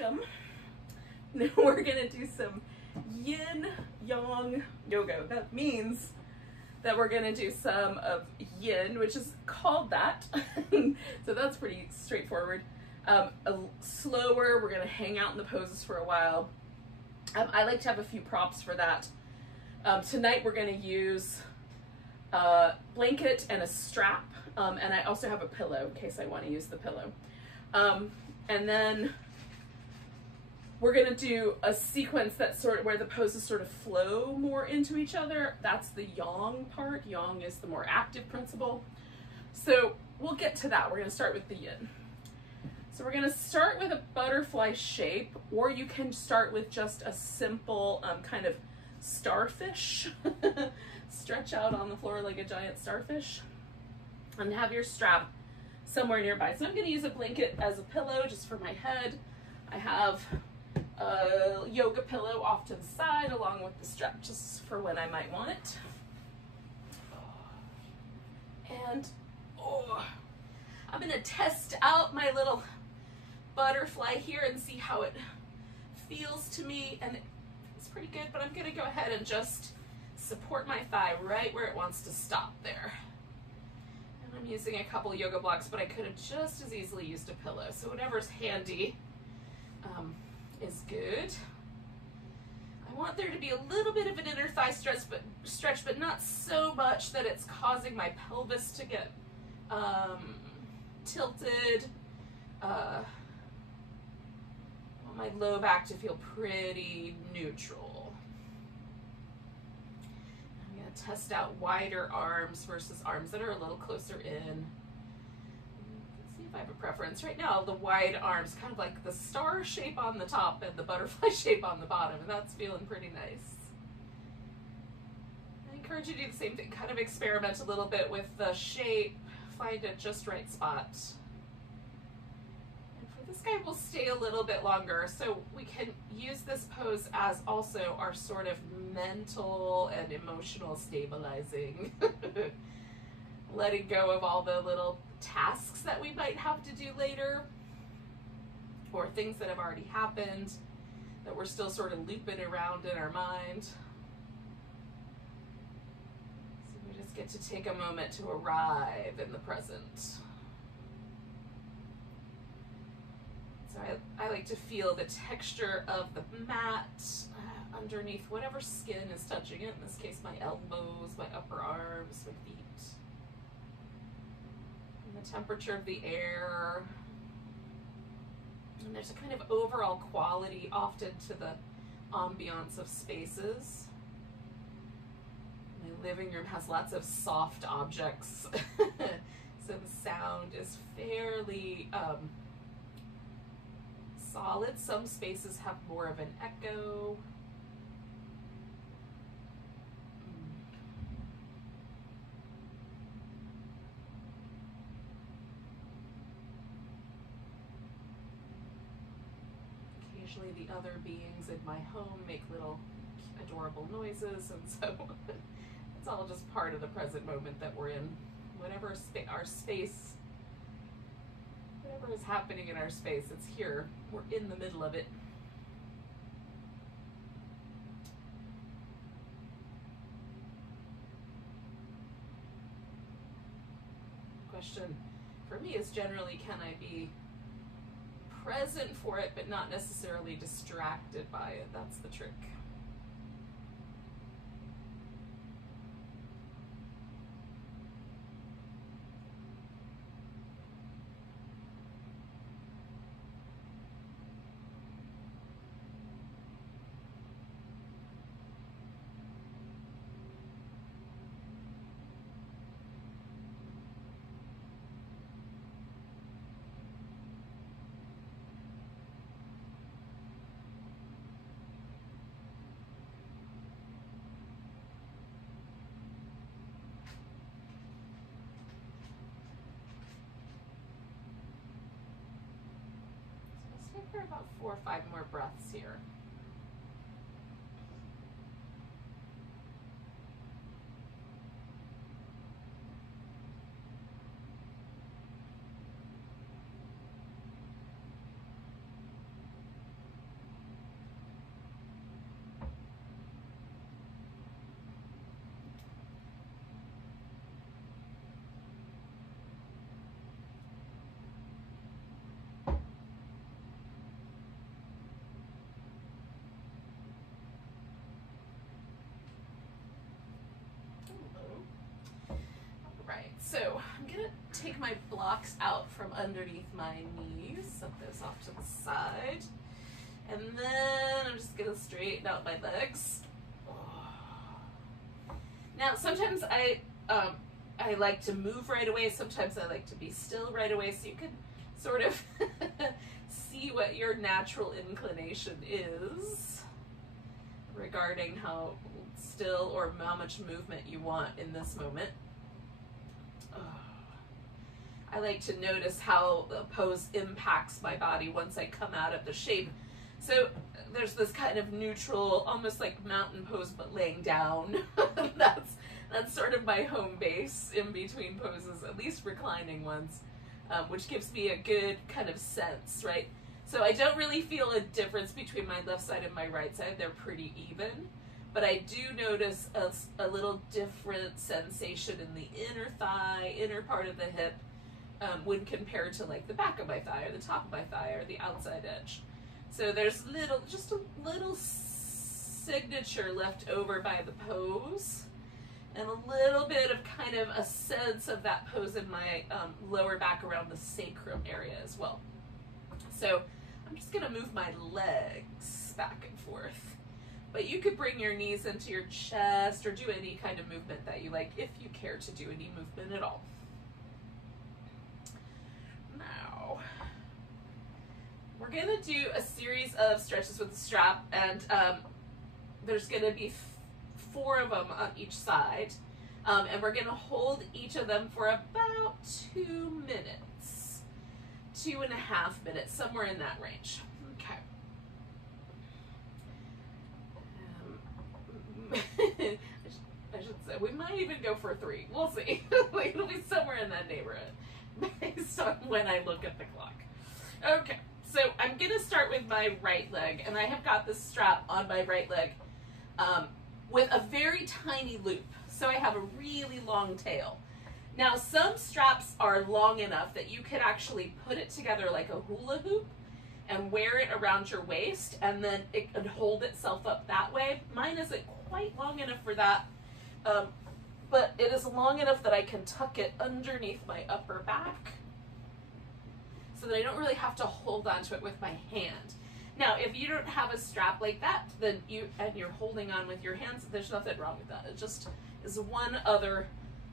welcome. Now we're gonna do some yin yang yoga. That means that we're gonna do some of yin, which is called that. So that's pretty straightforward. Slower, we're gonna hang out in the poses for a while. I like to have a few props for that. Tonight we're gonna use a blanket and a strap, and I also have a pillow in case I wanna use the pillow. And then we're gonna do a sequence that's sort of where the poses sort of flow more into each other. That's the yang part. Yang is the more active principle. So we'll get to that. We're gonna start with the yin. So we're gonna start with a butterfly shape, or you can start with just a simple kind of starfish. Stretch out on the floor like a giant starfish and have your strap somewhere nearby. So I'm gonna use a blanket as a pillow just for my head. I have a yoga pillow off to the side along with the strap just for when I might want it. And I'm gonna test out my little butterfly here and see how it feels to me, and it's pretty good, but I'm gonna go ahead and just support my thigh right where it wants to stop there. And I'm using a couple yoga blocks, but I could have just as easily used a pillow, so whatever's handy is good. I want there to be a little bit of an inner thigh stretch, but not so much that it's causing my pelvis to get tilted. I want my low back to feel pretty neutral. I'm going to test out wider arms versus arms that are a little closer in. Let's see if I have a preference. Right now, the wide arms, kind of like the star shape on the top and the butterfly shape on the bottom, and that's feeling pretty nice. I encourage you to do the same thing, kind of experiment a little bit with the shape, find a just right spot. This guy will stay a little bit longer, so we can use this pose as also our sort of mental and emotional stabilizing. Letting go of all the little tasks that we might have to do later, or things that have already happened that we're still sort of looping around in our mind. So we just get to take a moment to arrive in the present. So I like to feel the texture of the mat underneath whatever skin is touching it. In this case, my elbows, my upper arms, my feet. And the temperature of the air. And there's a kind of overall quality often to the ambiance of spaces. My living room has lots of soft objects. So the sound is fairly solid. Some spaces have more of an echo. Occasionally the other beings in my home make little adorable noises, and so it's all just part of the present moment that we're in. Whatever our space, whatever is happening in our space, it's here. We're in the middle of it. Question for me is generally, can I be present for it but not necessarily distracted by it? That's the trick. For about 4 or 5 more breaths here. So I'm gonna take my blocks out from underneath my knees, set those off to the side, and then I'm just gonna straighten out my legs. Now sometimes I like to move right away, sometimes I like to be still right away, so you can sort of see what your natural inclination is regarding how still or how much movement you want in this moment. I like to notice how the pose impacts my body once I come out of the shape. So there's this kind of neutral, almost like mountain pose, but laying down. That's sort of my home base in between poses, at least reclining ones, which gives me a good kind of sense, right? So I don't really feel a difference between my left side and my right side. They're pretty even. But I do notice a little different sensation in the inner thigh, inner part of the hip, when compared to like the back of my thigh or the top of my thigh or the outside edge. So there's just a little signature left over by the pose, and a little bit of kind of a sense of that pose in my lower back around the sacrum area as well. So I'm just gonna move my legs back and forth. But you could bring your knees into your chest or do any kind of movement that you like, if you care to do any movement at all. Now, we're gonna do a series of stretches with the strap, and there's gonna be 4 of them on each side. And we're gonna hold each of them for about 2 minutes, 2.5 minutes, somewhere in that range. Okay. I should say, we might even go for 3. We'll see. It'll be somewhere in that neighborhood based on when I look at the clock. Okay, so I'm gonna start with my right leg, and I have got this strap on my right leg with a very tiny loop. So I have a really long tail. Now some straps are long enough that you could actually put it together like a hula hoop and wear it around your waist, and then it could hold itself up that way. Mine isn't quite long enough for that, but it is long enough that I can tuck it underneath my upper back so that I don't really have to hold onto it with my hand. Now, if you don't have a strap like that, then you're holding on with your hands, there's nothing wrong with that. It just is one other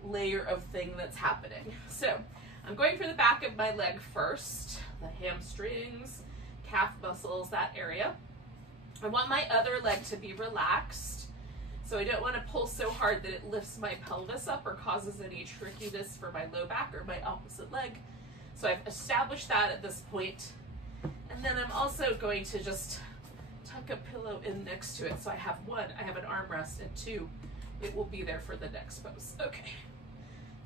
layer of thing that's happening. So I'm going for the back of my leg first, the hamstrings, calf muscles, that area. I want my other leg to be relaxed, so I don't want to pull so hard that it lifts my pelvis up or causes any trickiness for my low back or my opposite leg. So I've established that at this point. And then I'm also going to just tuck a pillow in next to it. So I have 1, I have an armrest, and 2, it will be there for the next pose. Okay,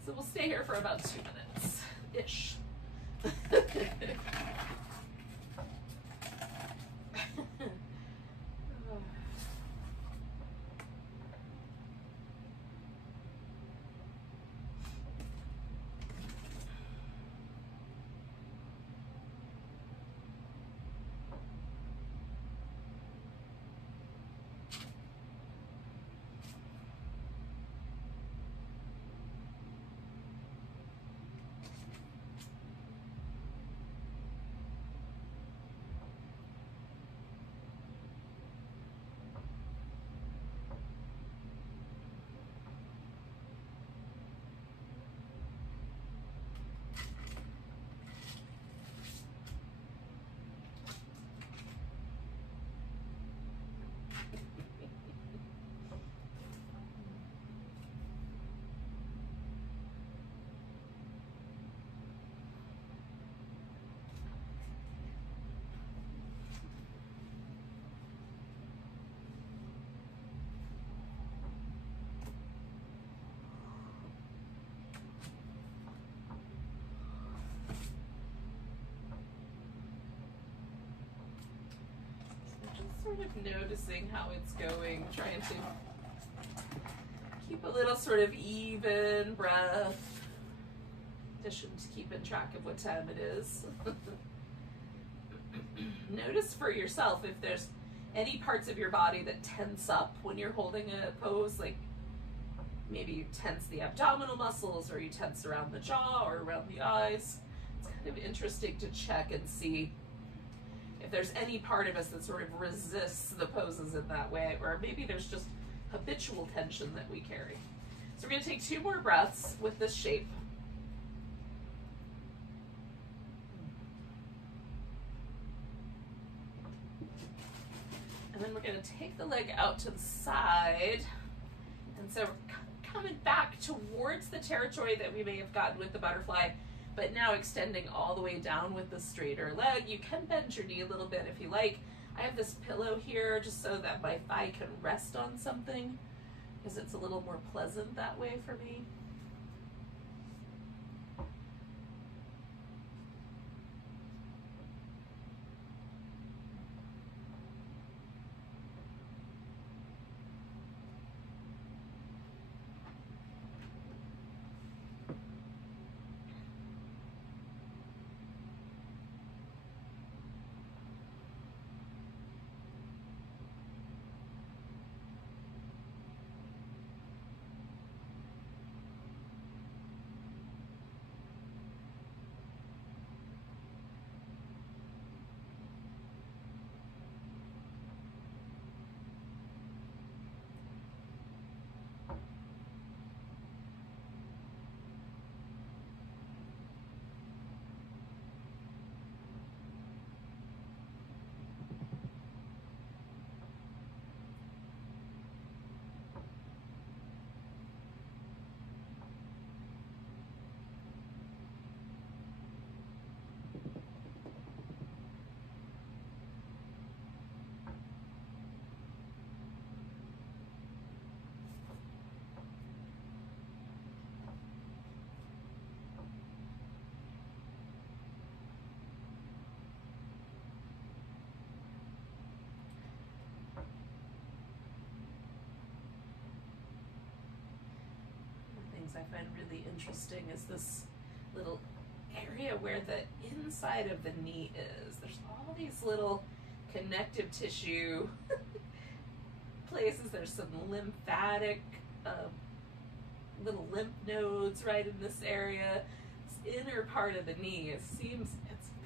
so we'll stay here for about 2 minutes-ish. Sort of noticing how it's going, trying to keep a little sort of even breath, in addition to keeping track of what time it is. Notice for yourself if there's any parts of your body that tense up when you're holding a pose, like maybe you tense the abdominal muscles, or you tense around the jaw or around the eyes. It's kind of interesting to check and see if there's any part of us that sort of resists the poses in that way, or maybe there's just habitual tension that we carry. So we're going to take 2 more breaths with this shape. And then we're going to take the leg out to the side. And so we're coming back towards the territory that we may have gotten with the butterfly, but now extending all the way down with the straighter leg. You can bend your knee a little bit if you like. I have this pillow here just so that my thigh can rest on something, because it's a little more pleasant that way for me. I find really interesting is this little area where the inside of the knee is. There's all these little connective tissue places. There's some lymphatic little lymph nodes right in this area. This inner part of the knee, it's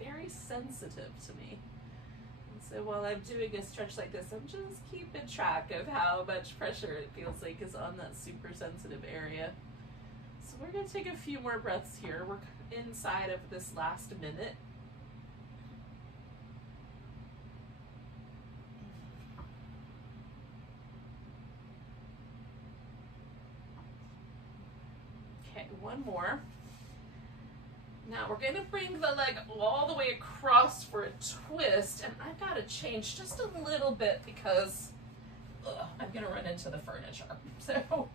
very sensitive to me. And so while I'm doing a stretch like this, I'm just keeping track of how much pressure it feels like is on that super sensitive area. So we're going to take a few more breaths here. We're inside of this last minute. Okay, one more. Now we're going to bring the leg all the way across for a twist, and I've got to change just a little bit because I'm going to run into the furniture. So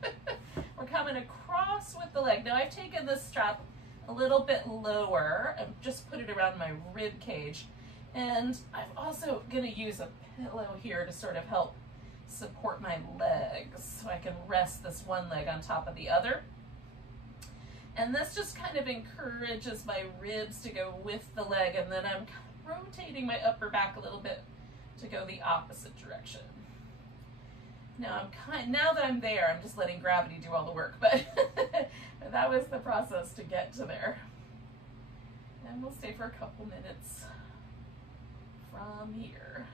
we're coming across with the leg. Now I've taken this strap a little bit lower and just put it around my rib cage. And I'm also going to use a pillow here to sort of help support my legs so I can rest this one leg on top of the other. And this just kind of encourages my ribs to go with the leg, and then I'm rotating my upper back a little bit to go the opposite direction. Now now that I'm there, I'm just letting gravity do all the work, but that was the process to get to there. And we'll stay for a couple minutes from here.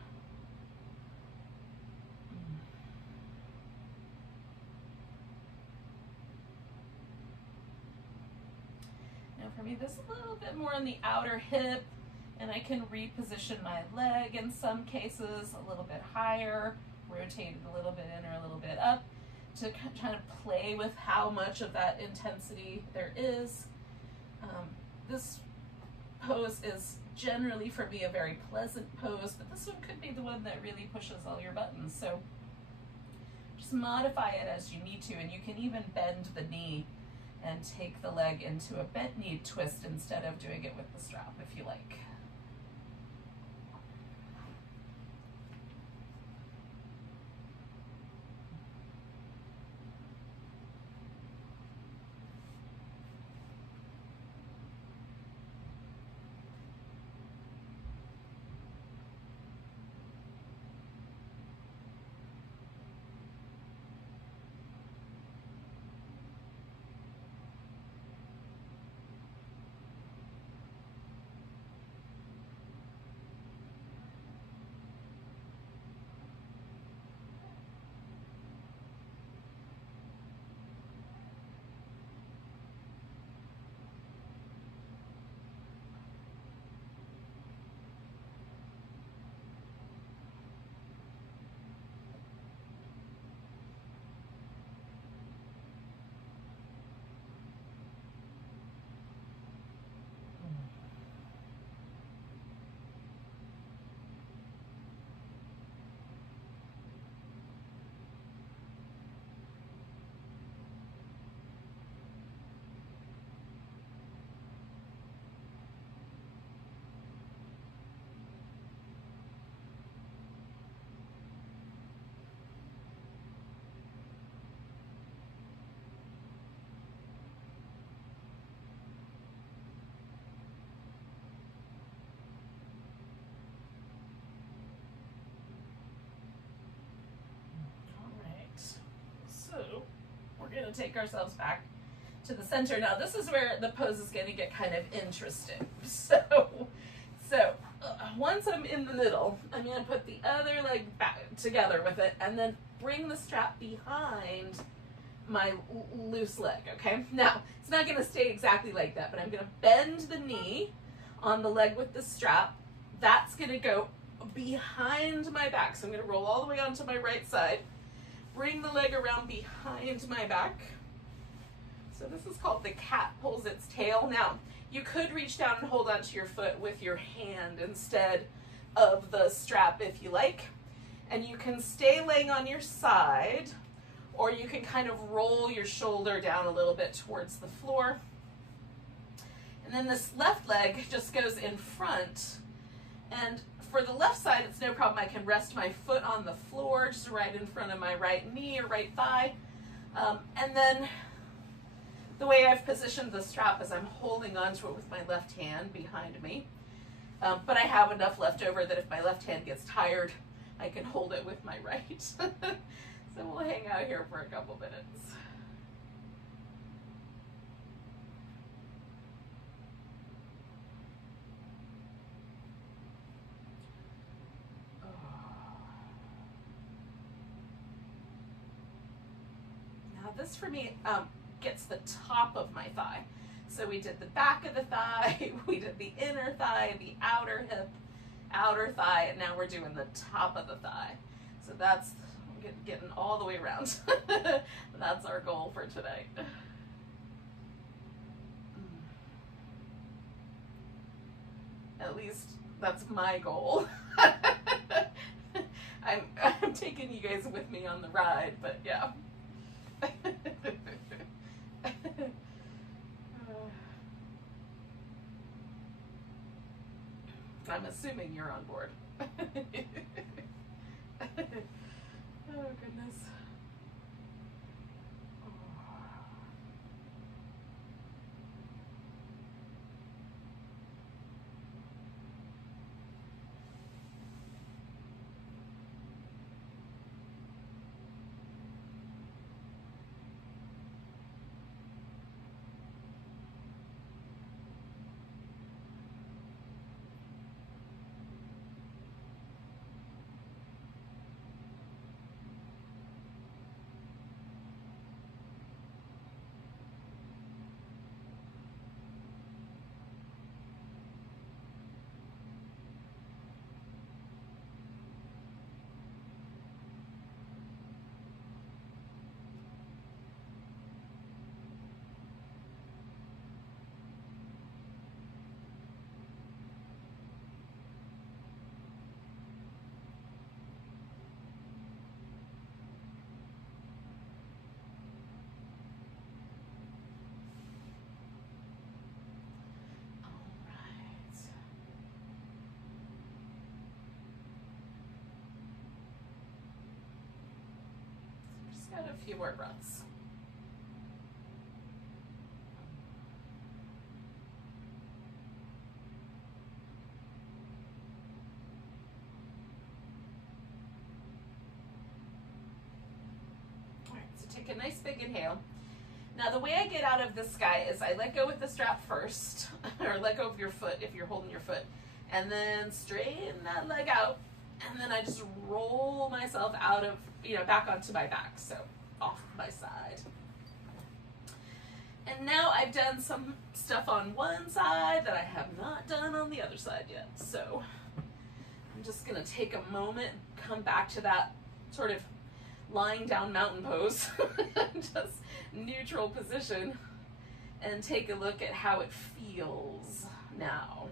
Now for me, this is a little bit more on the outer hip, and I can reposition my leg in some cases a little bit higher, rotate it a little bit in or a little bit up to kind of play with how much of that intensity there is. This pose is generally for me a very pleasant pose, but this one could be the one that really pushes all your buttons. So just modify it as you need to, and you can even bend the knee and take the leg into a bent knee twist instead of doing it with the strap if you like. going to take ourselves back to the center. Now this is where the pose is going to get kind of interesting. So once I'm in the middle, I'm going to put the other leg back together with it and then bring the strap behind my loose leg, okay? Now, it's not going to stay exactly like that, but I'm going to bend the knee on the leg with the strap. That's going to go behind my back. So I'm going to roll all the way onto my right side, bring the leg around behind my back. So this is called the cat pulls its tail. Now, you could reach down and hold onto your foot with your hand instead of the strap if you like. And you can stay laying on your side, or you can kind of roll your shoulder down a little bit towards the floor. And then this left leg just goes in front. And for the left side, it's no problem. I can rest my foot on the floor, just right in front of my right knee or right thigh. And then the way I've positioned the strap is I'm holding onto it with my left hand behind me. But I have enough left over that if my left hand gets tired, I can hold it with my right. So we'll hang out here for a couple minutes. Now this for me gets the top of my thigh. So we did the back of the thigh, we did the inner thigh, the outer hip, outer thigh, and now we're doing the top of the thigh. So that's getting all the way around. That's our goal for tonight. At least that's my goal. I'm taking you guys with me on the ride, but yeah. I'm assuming you're on board. Oh, goodness. Got a few more breaths. All right, so take a nice big inhale. Now the way I get out of this guy is I let go with the strap first, or let go of your foot if you're holding your foot, and then straighten that leg out, and then I just roll myself out of, back onto my back, so off my side. And now I've done some stuff on one side that I have not done on the other side yet. So I'm just gonna take a moment, come back to that sort of lying down mountain pose, just neutral position, and take a look at how it feels now.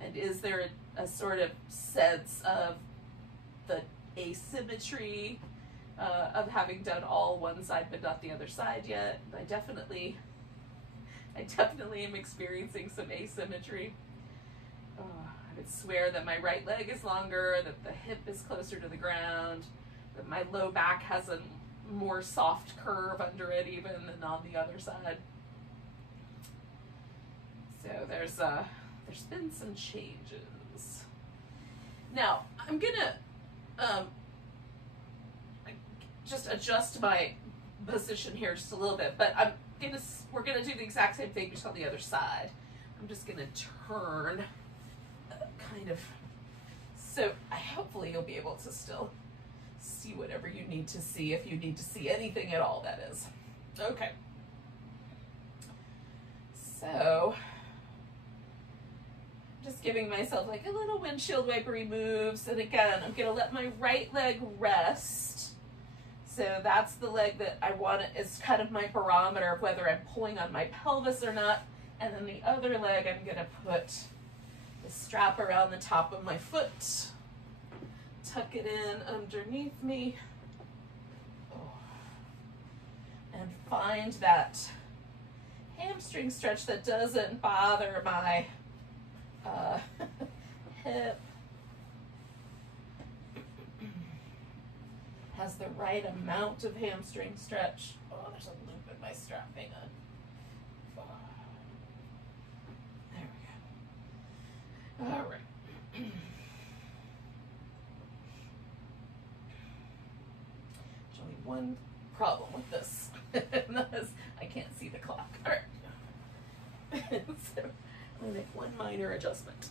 And is there a sort of sense of the asymmetry of having done all one side but not the other side yet? I definitely am experiencing some asymmetry. I would swear that my right leg is longer, that the hip is closer to the ground, that my low back has a more soft curve under it even than on the other side. So there's been some changes. Now I'm gonna just adjust my position here just a little bit, but we're gonna do the exact same thing just on the other side. I'm just gonna turn kind of, so hopefully you'll be able to still see whatever you need to see, if you need to see anything at all, that is. Okay. So, just giving myself like a little windshield wipery moves, and again, I'm gonna let my right leg rest. So that's the leg that I want, is kind of my barometer of whether I'm pulling on my pelvis or not. And then the other leg, I'm gonna put the strap around the top of my foot, tuck it in underneath me, and find that hamstring stretch that doesn't bother my hip. Has the right amount of hamstring stretch. Oh, there's a loop in my strap, hang on. There we go. All right. There's only one problem with this, and that is I can't see the clock. All right. So I'm gonna make one minor adjustment.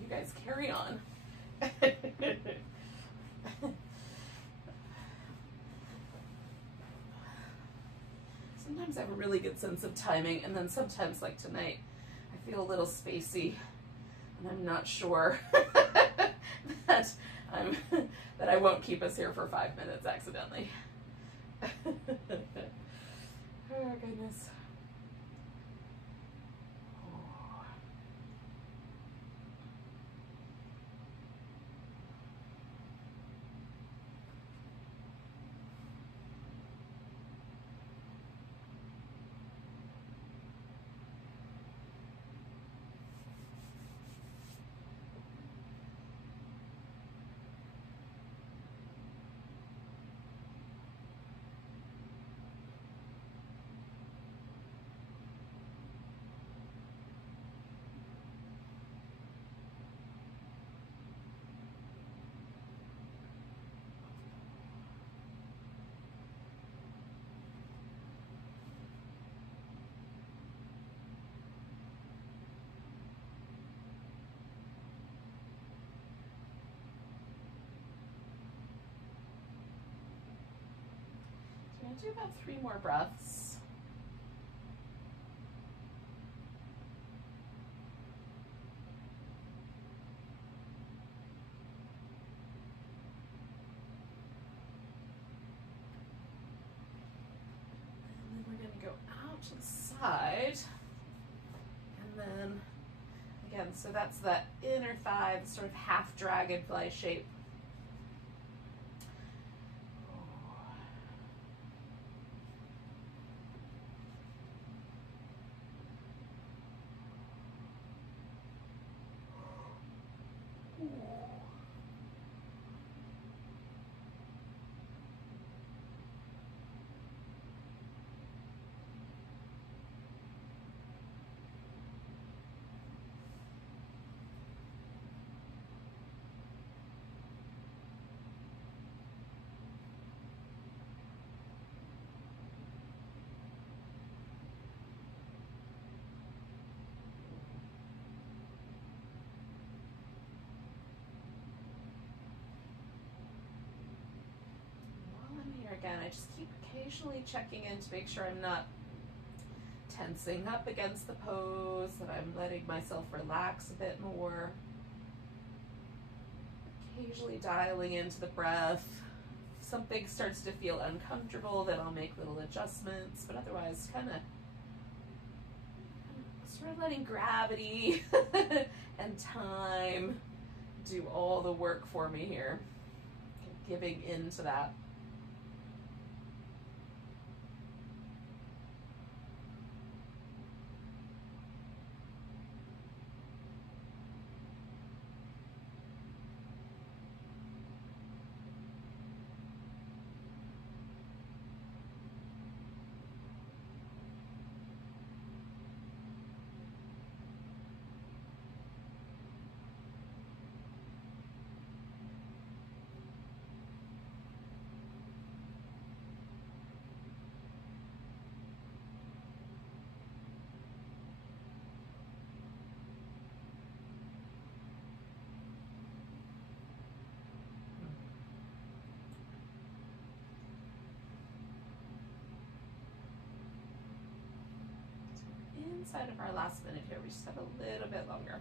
You guys carry on. Sometimes I have a really good sense of timing, and then sometimes, like tonight, I feel a little spacey, and I'm not sure that I won't keep us here for 5 minutes accidentally. Oh goodness. I'm gonna do about 3 more breaths. And then we're gonna go out to the side. And then, again, so that's that inner thigh, the sort of half dragonfly shape. Again, I just keep occasionally checking in to make sure I'm not tensing up against the pose, that I'm letting myself relax a bit more. Occasionally dialing into the breath. If something starts to feel uncomfortable, then I'll make little adjustments, but otherwise kind of sort of letting gravity and time do all the work for me here. Giving into that. inside of our last minute here. We just have a little bit longer.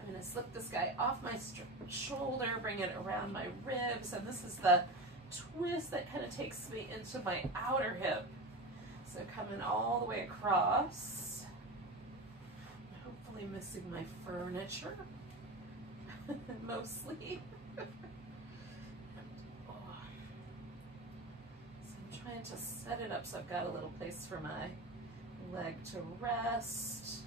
I'm going to slip this guy off my shoulder, bring it around my ribs, and this is the twist that kind of takes me into my outer hip. So coming all the way across, hopefully missing my furniture, mostly. So I'm trying to set it up so I've got a little place for my leg to rest.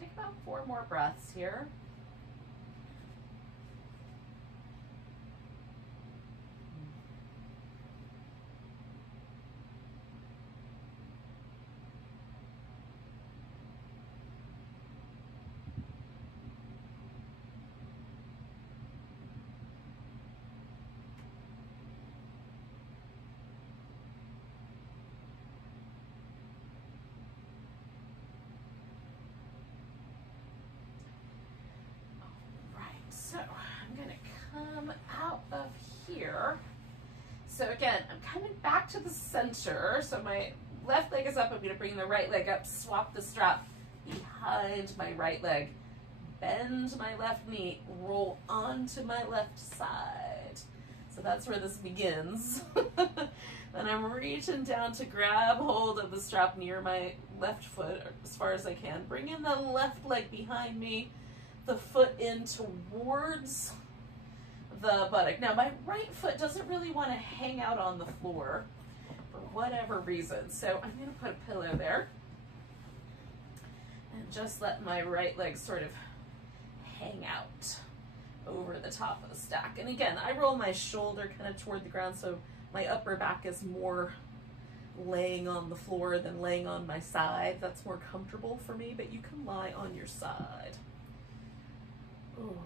Take about 4 more breaths here. So I'm going to come out of here. So again, I'm coming back to the center. So my left leg is up. I'm going to bring the right leg up, swap the strap behind my right leg, bend my left knee, roll onto my left side. So that's where this begins. Then I'm reaching down to grab hold of the strap near my left foot as far as I can. Bring in the left leg behind me, the foot in towards the buttock. Now my right foot doesn't really want to hang out on the floor for whatever reason, so I'm going to put a pillow there and just let my right leg sort of hang out over the top of the stack. And again, I roll my shoulder kind of toward the ground, so my upper back is more laying on the floor than laying on my side. That's more comfortable for me, but you can lie on your side. Ooh.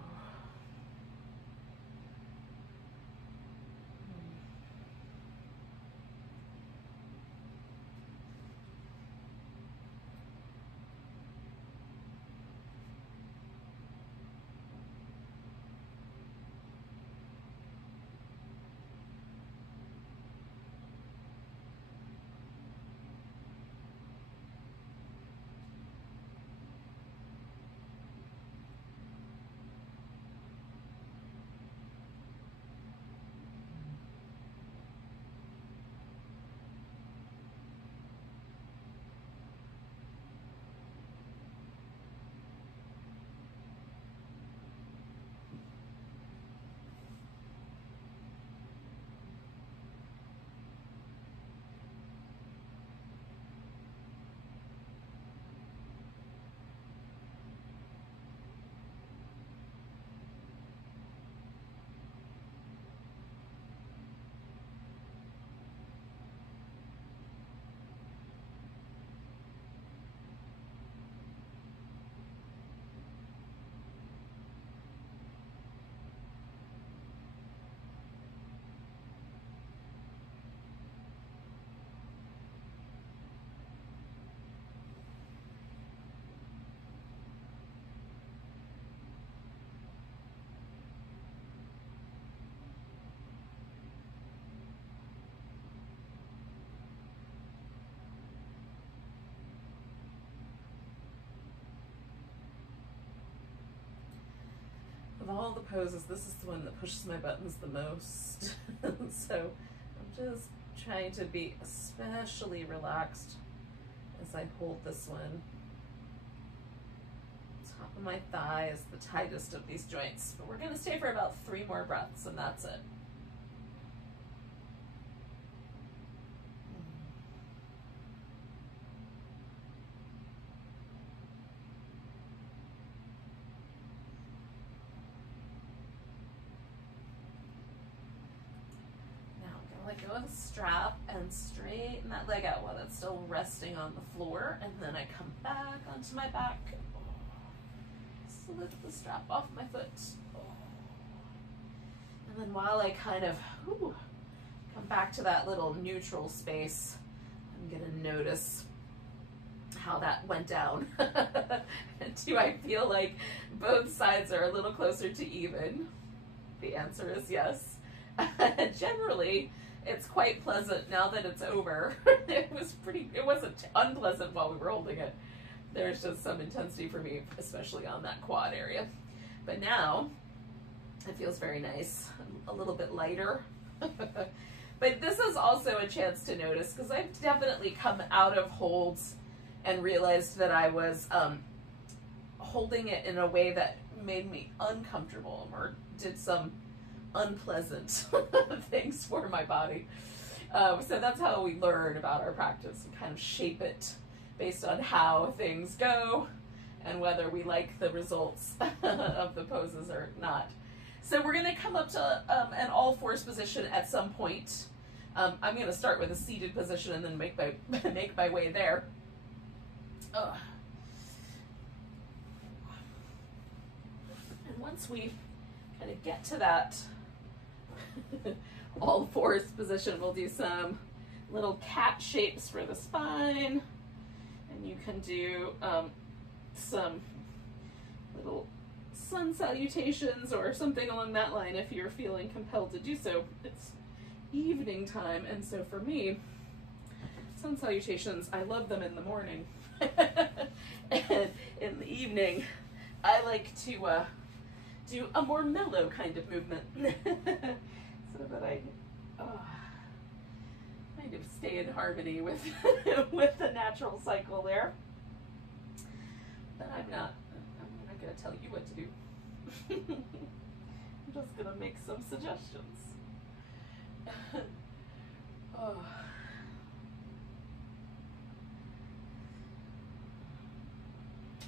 all the poses, this is the one that pushes my buttons the most. So I'm just trying to be especially relaxed as I hold this one. Top of my thigh is the tightest of these joints, but we're going to stay for about 3 more breaths and that's it. Let go of the strap and straighten that leg out while it's still resting on the floor, and then I come back onto my back. Slip the strap off my foot. And then while I kind of come back to that little neutral space, I'm gonna notice how that went down. Do I feel like both sides are a little closer to even? The answer is yes. Generally, it's quite pleasant now that it's over. It wasn't unpleasant while we were holding it. There's just some intensity for me, especially on that quad area. But now, it feels very nice, a little bit lighter. But this is also a chance to notice, because I've definitely come out of holds and realized that I was holding it in a way that made me uncomfortable or did some unpleasant things for my body. So that's how we learn about our practice and kind of shape it based on how things go and whether we like the results of the poses or not. So we're going to come up to an all fours position at some point. I'm going to start with a seated position and then make my way there. And once we kind of get to that all fours position, we'll do some little cat shapes for the spine, and you can do some little sun salutations or something along that line if you're feeling compelled to do so. It's evening time, and so for me, sun salutations, I love them in the morning. And in the evening, I like to do a more mellow kind of movement. So that I kind of stay in harmony with with the natural cycle there. But I'm not going to tell you what to do. I'm just going to make some suggestions.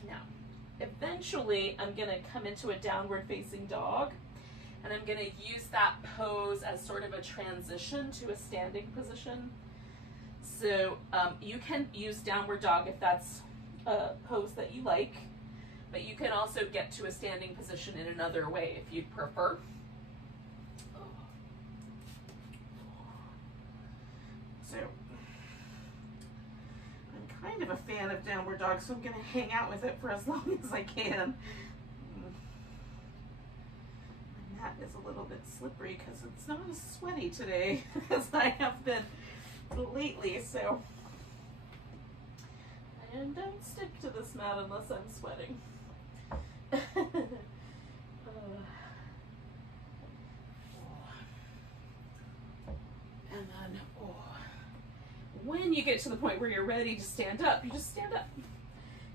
Now, eventually I'm going to come into a downward facing dog. And I'm going to use that pose as sort of a transition to a standing position. So you can use downward dog if that's a pose that you like, but you can also get to a standing position in another way if you'd prefer. So I'm kind of a fan of downward dog, so I'm going to hang out with it for as long as I can. That is a little bit slippery because it's not as sweaty today as I have been lately, so. And don't stick to this mat unless I'm sweating. And then, when you get to the point where you're ready to stand up, you just stand up.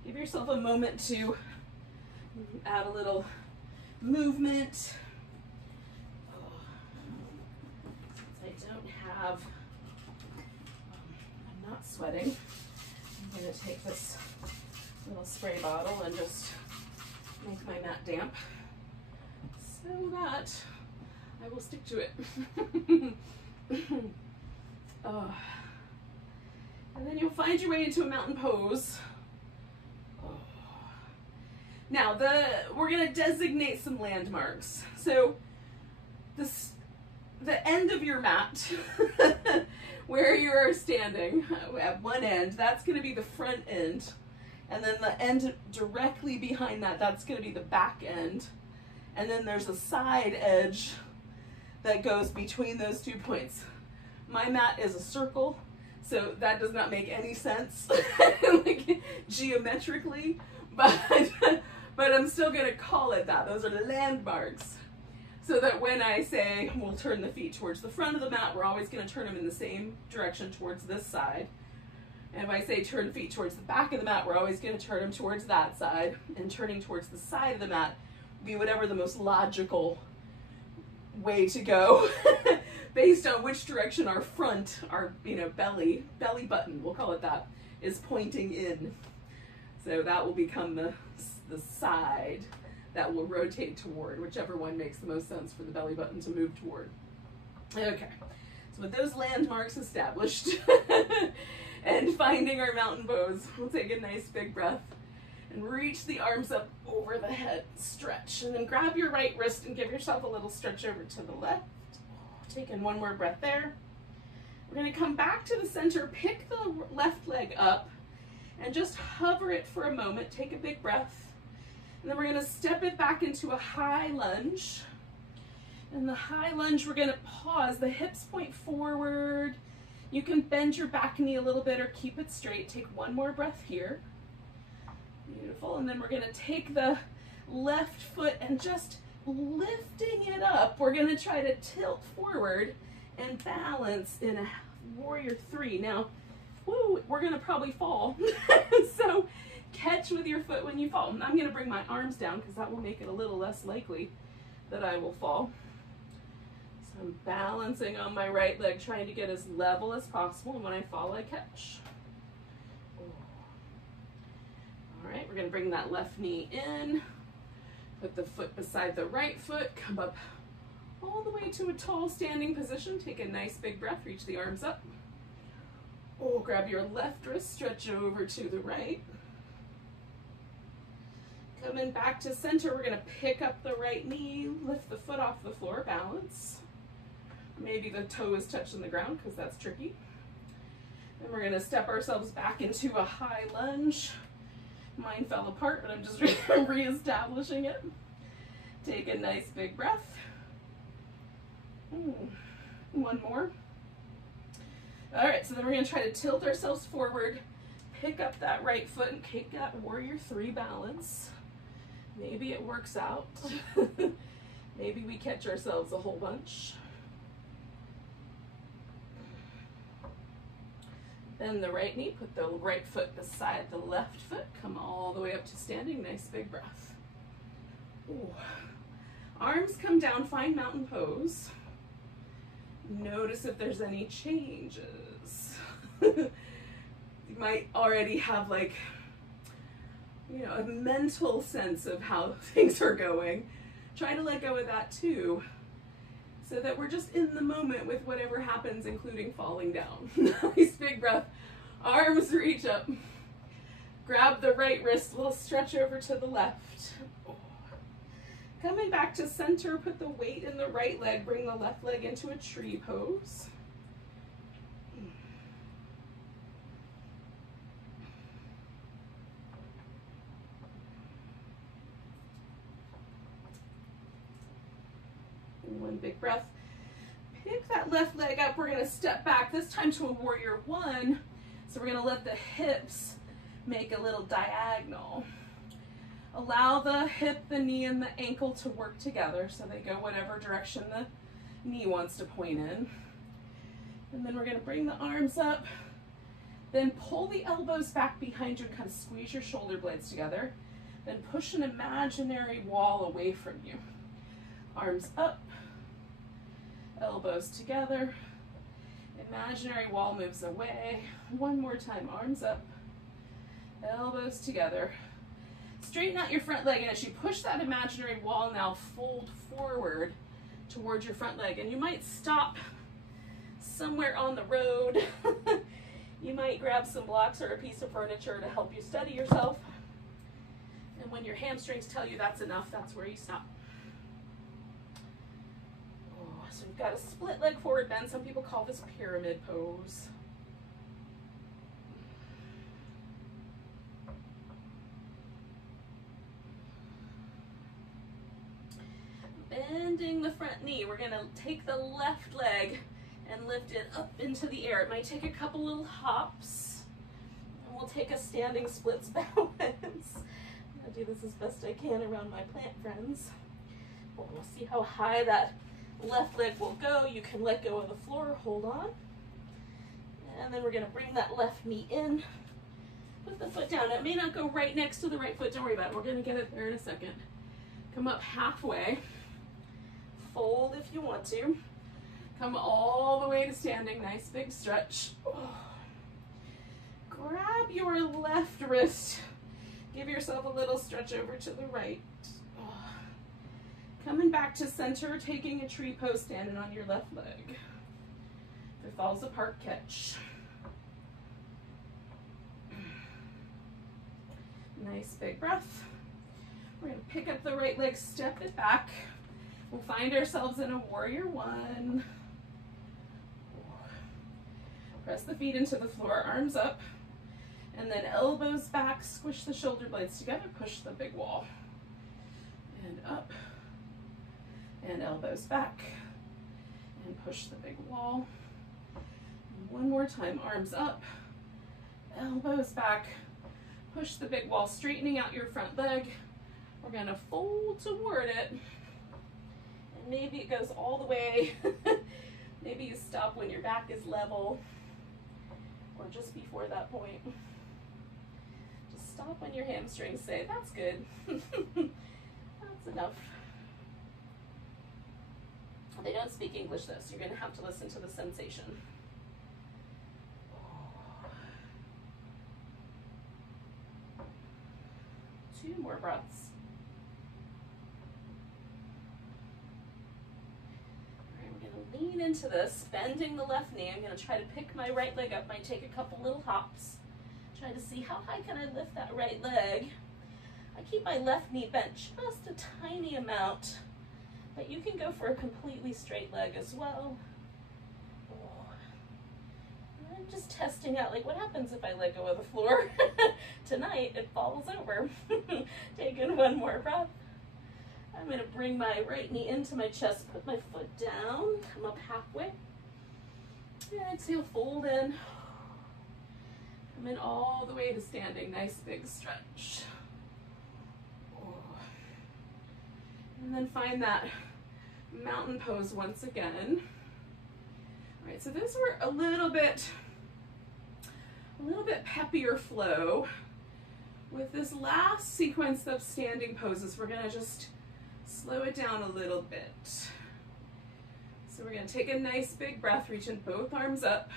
Give yourself a moment to add a little movement. I'm not sweating. I'm going to take this little spray bottle and just make my mat damp so that I will stick to it. And then you'll find your way into a mountain pose. Now, we're going to designate some landmarks. So the end of your mat, where you are standing at one end, that's going to be the front end. And then the end directly behind that, that's going to be the back end. And then there's a side edge that goes between those 2 points. My mat is a circle, so that does not make any sense like, geometrically, but but I'm still gonna call it that. Those are the landmarks. So that when I say we'll turn the feet towards the front of the mat, we're always gonna turn them in the same direction towards this side. And if I say turn feet towards the back of the mat, we're always gonna turn them towards that side. And turning towards the side of the mat be whatever the most logical way to go based on which direction our front, our belly button, we'll call it that, is pointing in. So that will become the side that will rotate toward, whichever one makes the most sense for the belly button to move toward. Okay, so with those landmarks established and finding our mountain pose, we'll take a nice big breath and reach the arms up over the head, stretch, and then grab your right wrist and give yourself a little stretch over to the left. Taking one more breath there. We're gonna come back to the center, pick the left leg up, and just hover it for a moment. Take a big breath. And then we're gonna step it back into a high lunge. In the high lunge, we're gonna pause. The hips point forward. You can bend your back knee a little bit or keep it straight. Take one more breath here. Beautiful. And then we're gonna take the left foot and just lifting it up, we're gonna try to tilt forward and balance in a warrior three. Now, woo, we're gonna probably fall. So catch with your foot when you fall. I'm gonna bring my arms down because that will make it a little less likely that I will fall. So I'm balancing on my right leg, trying to get as level as possible. And when I fall, I catch. All right, we're gonna bring that left knee in. Put the foot beside the right foot, come up all the way to a tall standing position. Take a nice big breath, reach the arms up. Oh, grab your left wrist, stretch over to the right. Coming back to center, we're gonna pick up the right knee, lift the foot off the floor, balance. Maybe the toe is touching the ground because that's tricky. Then we're gonna step ourselves back into a high lunge. Mine fell apart, but I'm just re-establishing it. Take a nice big breath. One more. All right, so then we're gonna try to tilt ourselves forward, pick up that right foot and take that warrior three balance. Maybe it works out. Maybe we catch ourselves a whole bunch. Bend the right knee, put the right foot beside the left foot, come all the way up to standing, nice big breath. Ooh. Arms come down, find mountain pose. Notice if there's any changes. You might already have like, a mental sense of how things are going. Try to let go of that too, so that we're just in the moment with whatever happens, including falling down. Nice big breath. Arms reach up. Grab the right wrist, little stretch over to the left. Coming back to center, put the weight in the right leg, bring the left leg into a tree pose. One big breath. Pick that left leg up. We're going to step back, this time to a warrior one. So we're going to let the hips make a little diagonal. Allow the hip, the knee, and the ankle to work together so they go whatever direction the knee wants to point in. And then we're going to bring the arms up. Then pull the elbows back behind you and kind of squeeze your shoulder blades together. Then push an imaginary wall away from you. Arms up. Elbows together. Imaginary wall moves away. One more time, arms up. Elbows together. Straighten out your front leg, and as you push that imaginary wall now, fold forward towards your front leg. And you might stop somewhere on the road. You might grab some blocks or a piece of furniture to help you steady yourself. And when your hamstrings tell you that's enough, that's where you stop. So we've got a split leg forward bend. Some people call this pyramid pose. Bending the front knee. We're going to take the left leg and lift it up into the air. It might take a couple little hops. And we'll take a standing splits balance. I do this as best I can around my plant friends. We'll see how high that left leg will go. You can let go of the floor, hold on. And then we're gonna bring that left knee in. Put the foot down. It may not go right next to the right foot, don't worry about it. We're gonna get it there in a second. Come up halfway. Fold if you want to. Come all the way to standing, nice big stretch. Oh. Grab your left wrist. Give yourself a little stretch over to the right. Oh. Coming back to center, taking a tree pose, standing on your left leg. If it falls apart, catch. Nice big breath. We're gonna pick up the right leg, step it back. We'll find ourselves in a warrior one. Press the feet into the floor, arms up, and then elbows back, squish the shoulder blades together, push the big wall. And up, and elbows back, and push the big wall. And one more time, arms up, elbows back, push the big wall, straightening out your front leg. We're gonna fold toward it. And maybe it goes all the way. Maybe you stop when your back is level, or just before that point. Just stop when your hamstrings say, that's good. That's enough. They don't speak English though, so you're gonna have to listen to the sensation. Two more breaths. All right, we're gonna lean into this, bending the left knee. I'm gonna try to pick my right leg up. Might take a couple little hops. Try to see how high can I lift that right leg. I keep my left knee bent just a tiny amount, but you can go for a completely straight leg as well. I'm just testing out, like, what happens if I let go of the floor? Tonight, it falls over. Taking one more breath. I'm gonna bring my right knee into my chest, put my foot down, come up halfway. And exhale, fold in. Come in all the way to standing, nice big stretch. And then find that mountain pose once again. All right, so those were a little bit peppier flow. With this last sequence of standing poses, we're gonna just slow it down a little bit. So we're gonna take a nice big breath, reaching both arms up.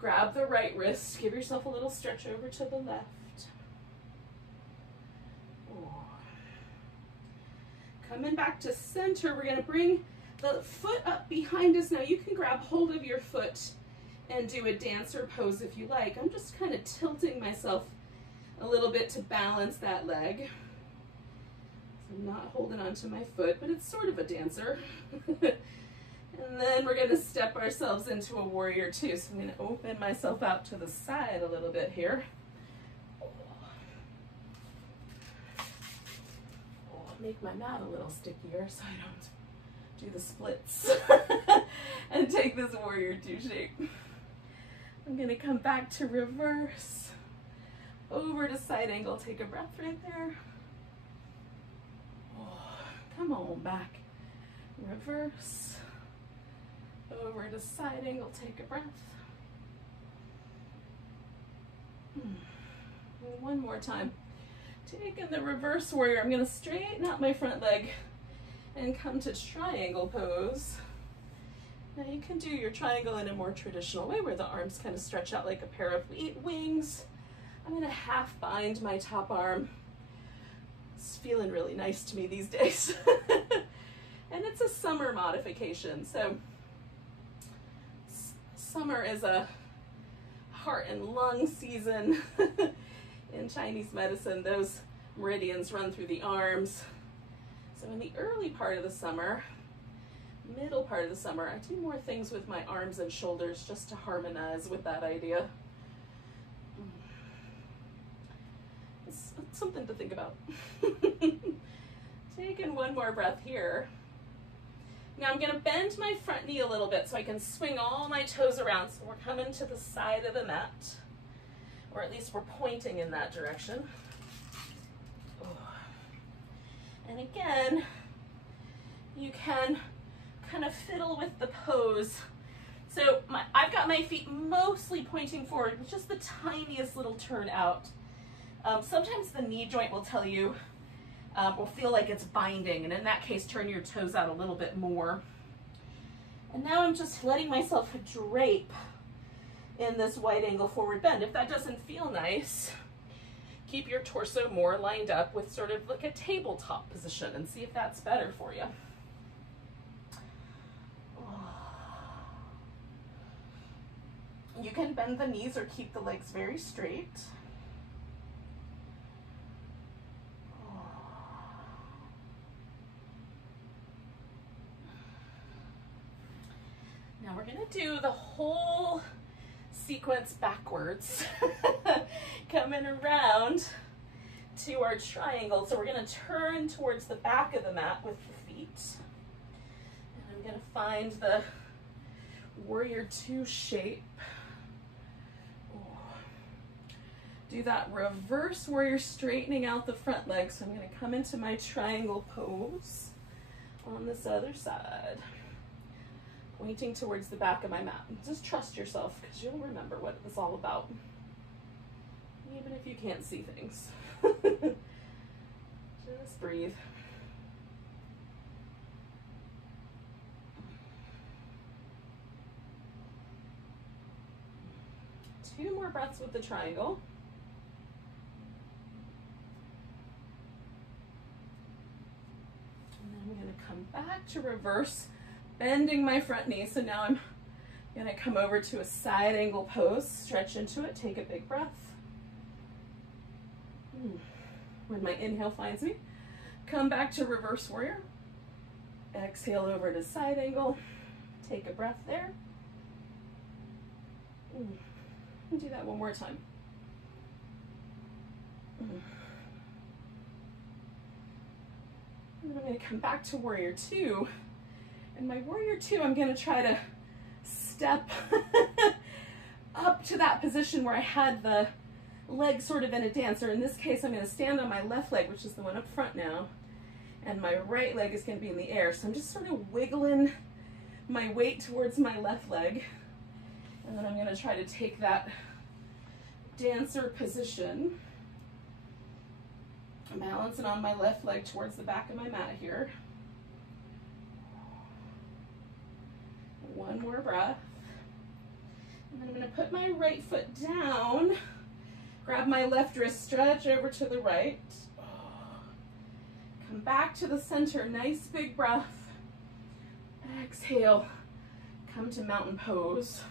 Grab the right wrist, give yourself a little stretch over to the left. Coming back to center, we're gonna bring the foot up behind us. Now you can grab hold of your foot and do a dancer pose if you like. I'm just kind of tilting myself a little bit to balance that leg. So I'm not holding onto my foot, but it's sort of a dancer. And then we're gonna step ourselves into a warrior two. So I'm gonna open myself out to the side a little bit here. Make my mat a little stickier so I don't do the splits and take this warrior two shape. I'm gonna come back to reverse, over to side angle, take a breath right there. Oh, come on back, reverse, over to side angle, take a breath. And one more time. Taking the reverse warrior, I'm gonna straighten out my front leg and come to triangle pose. Now you can do your triangle in a more traditional way where the arms kind of stretch out like a pair of wings. I'm gonna half bind my top arm. It's feeling really nice to me these days. And it's a summer modification. So summer is a heart and lung season. In Chinese medicine, those meridians run through the arms. So in the early part of the summer, middle part of the summer, I do more things with my arms and shoulders just to harmonize with that idea. It's something to think about. Taking one more breath here. Now I'm gonna bend my front knee a little bit so I can swing all my toes around. So we're coming to the side of the mat, or at least we're pointing in that direction. And again, you can kind of fiddle with the pose. So I've got my feet mostly pointing forward with just the tiniest little turn out. Sometimes the knee joint will tell you, will feel like it's binding, and in that case, turn your toes out a little bit more. And now I'm just letting myself drape in this wide angle forward bend. If that doesn't feel nice, keep your torso more lined up with sort of like a tabletop position and see if that's better for you. You can bend the knees or keep the legs very straight. Now we're going to do the whole sequence backwards, coming around to our triangle. So we're going to turn towards the back of the mat with the feet. And I'm going to find the warrior two shape. Do that reverse warrior, straightening out the front leg. So I'm going to come into my triangle pose on this other side, pointing towards the back of my mat. Just trust yourself, because you'll remember what it's all about, even if you can't see things. Just breathe. Two more breaths with the triangle. I'm going to come back to reverse, bending my front knee. So now I'm going to come over to a side angle pose, stretch into it, take a big breath. When my inhale finds me, come back to reverse warrior. Exhale over to side angle, take a breath there. And do that one more time. And then I'm going to come back to warrior two. And my warrior two, I'm going to try to step up to that position where I had the leg sort of in a dance. Or in this case, I'm going to stand on my left leg, which is the one up front now. And my right leg is going to be in the air. So I'm just sort of wiggling my weight towards my left leg. And then I'm going to try to take that dancer position. I'm balancing on my left leg towards the back of my mat here. One more breath. And then I'm going to put my right foot down, grab my left wrist, stretch over to the right. Come back to the center, nice big breath. Exhale, come to mountain pose.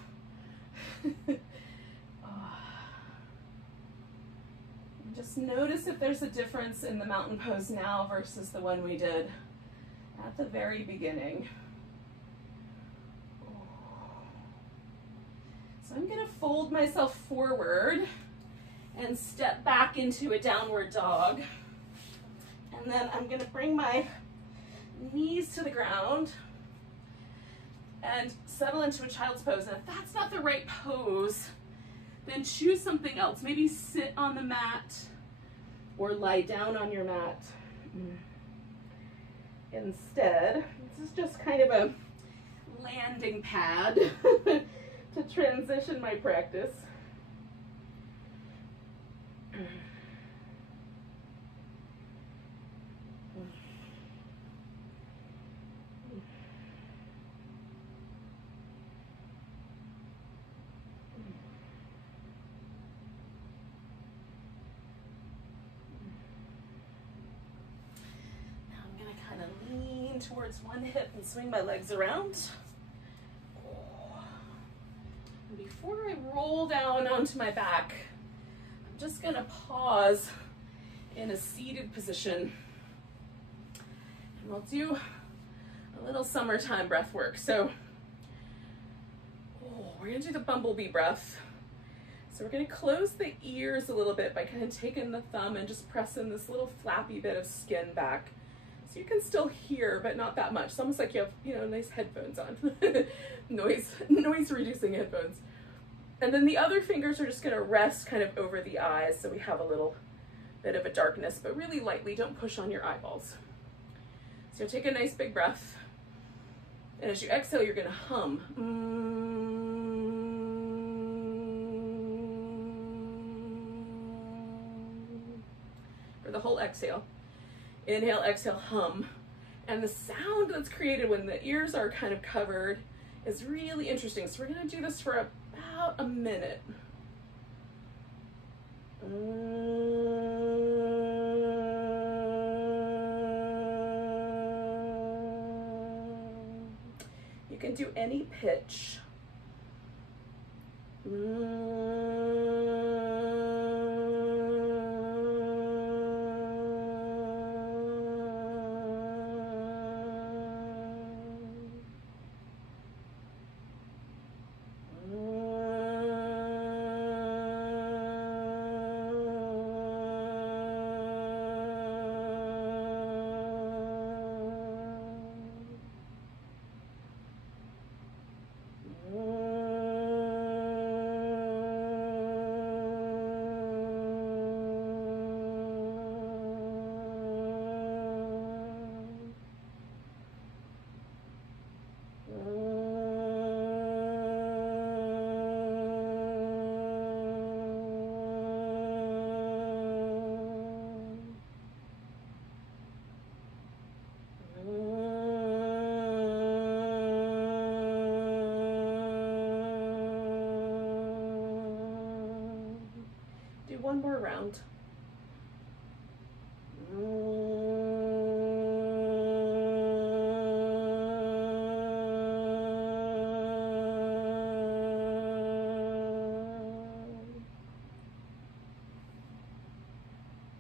Just notice if there's a difference in the mountain pose now versus the one we did at the very beginning. So I'm going to fold myself forward and step back into a downward dog. And then I'm going to bring my knees to the ground and settle into a child's pose. And if that's not the right pose, then choose something else. Maybe sit on the mat or lie down on your mat. Instead, this is just kind of a landing pad to transition my practice. Towards one hip and swing my legs around. And before I roll down onto my back, I'm just going to pause in a seated position. And we'll do a little summertime breath work. So we're going to do the bumblebee breath. So we're going to close the ears a little bit by kind of taking the thumb and just pressing this little flappy bit of skin back. You can still hear, but not that much. It's almost like you have, nice headphones on. noise reducing headphones. And then the other fingers are just going to rest kind of over the eyes, so we have a little bit of a darkness, but really lightly. Don't push on your eyeballs. So take a nice big breath. And as you exhale, you're going to hum. For the whole exhale. Inhale, exhale, hum. And the sound that's created when the ears are kind of covered is really interesting. So we're going to do this for about a minute. You can do any pitch. One more round.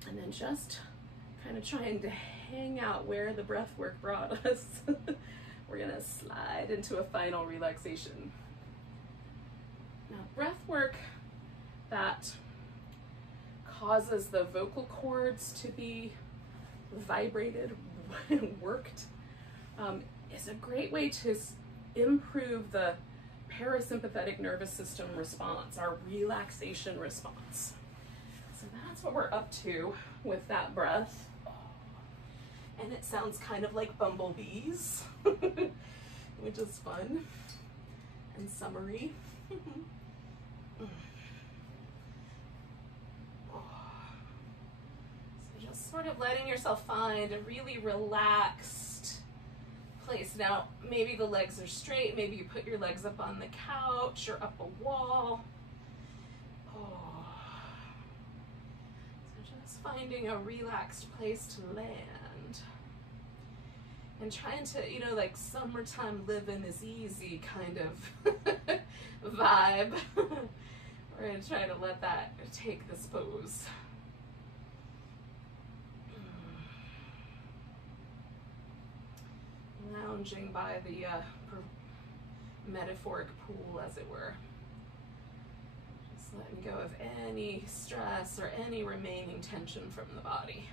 And then just kind of trying to hang out where the breath work brought us. We're gonna slide into a final relaxation. Now, breath work that causes the vocal cords to be vibrated, worked, is a great way to improve the parasympathetic nervous system response, our relaxation response. So that's what we're up to with that breath. And it sounds kind of like bumblebees, which is fun and summery. Sort of letting yourself find a really relaxed place. Now, maybe the legs are straight, maybe you put your legs up on the couch or up a wall. So just finding a relaxed place to land. And trying to, you know, like summertime living is easy kind of vibe. We're gonna try to let that take this pose. Lounging by the metaphoric pool, as it were. Just letting go of any stress or any remaining tension from the body.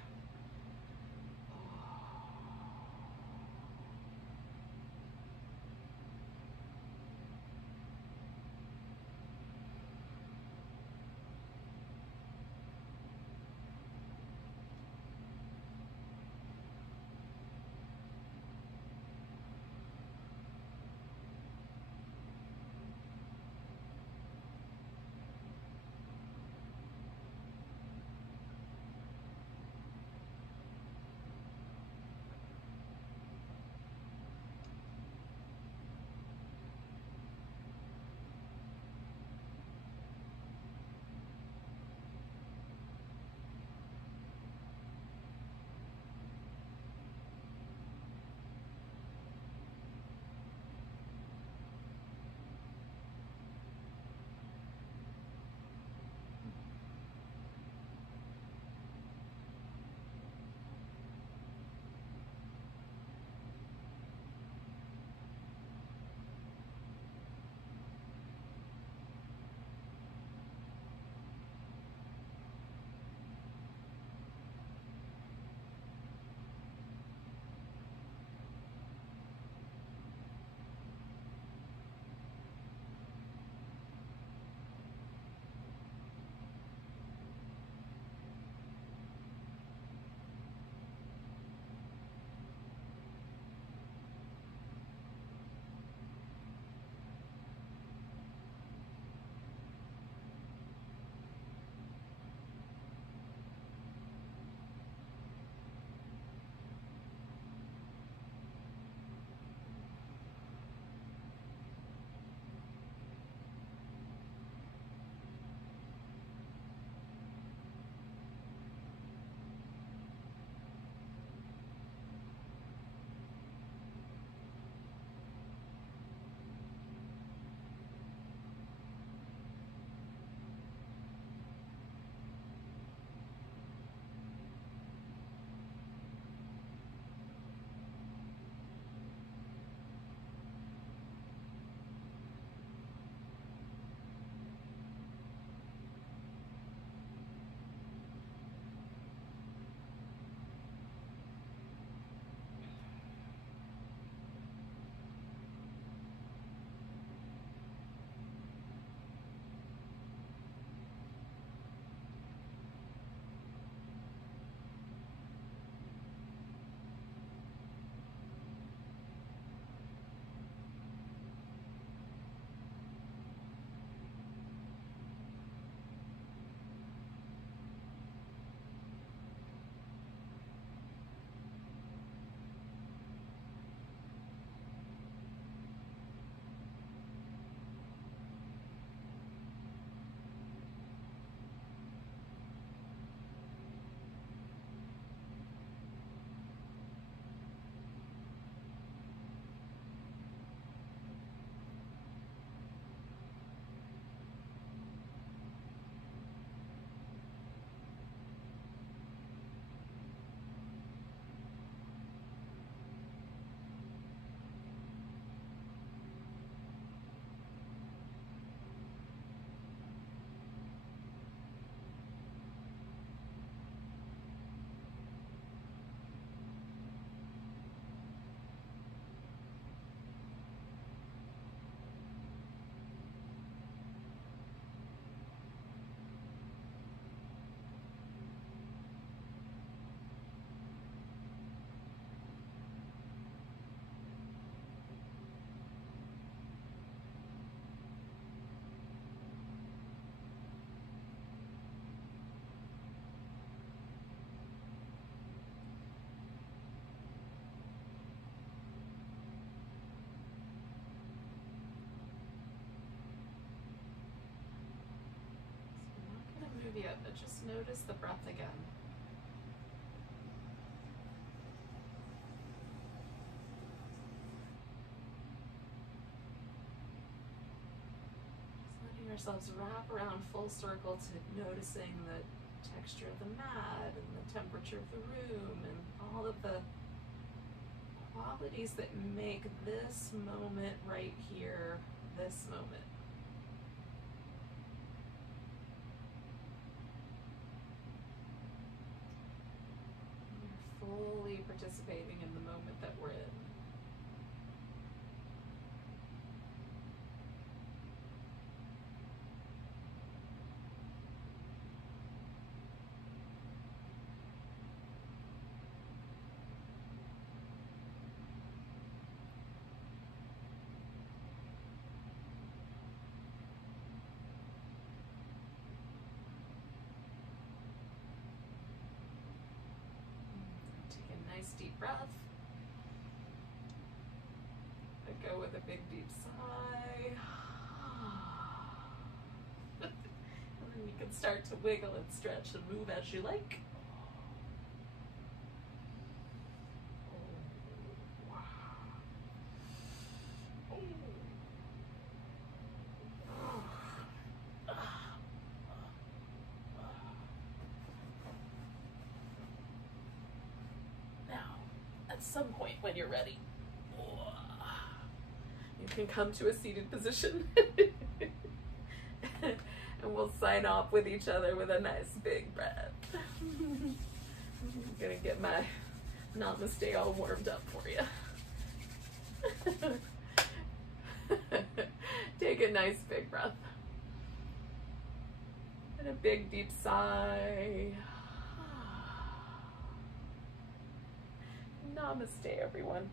to just notice the breath again. Just letting ourselves wrap around full circle to noticing the texture of the mat and the temperature of the room and all of the qualities that make this moment right here, this moment. We're fully participating in the moment that we're in. Deep breath. I go with a big deep sigh. And then you can start to wiggle and stretch and move as you like. Some point when you're ready, you can come to a seated position and we'll sign off with each other with a nice big breath. I'm gonna get my Namaste all warmed up for you. Take a nice big breath and a big deep sigh. Namaste, everyone.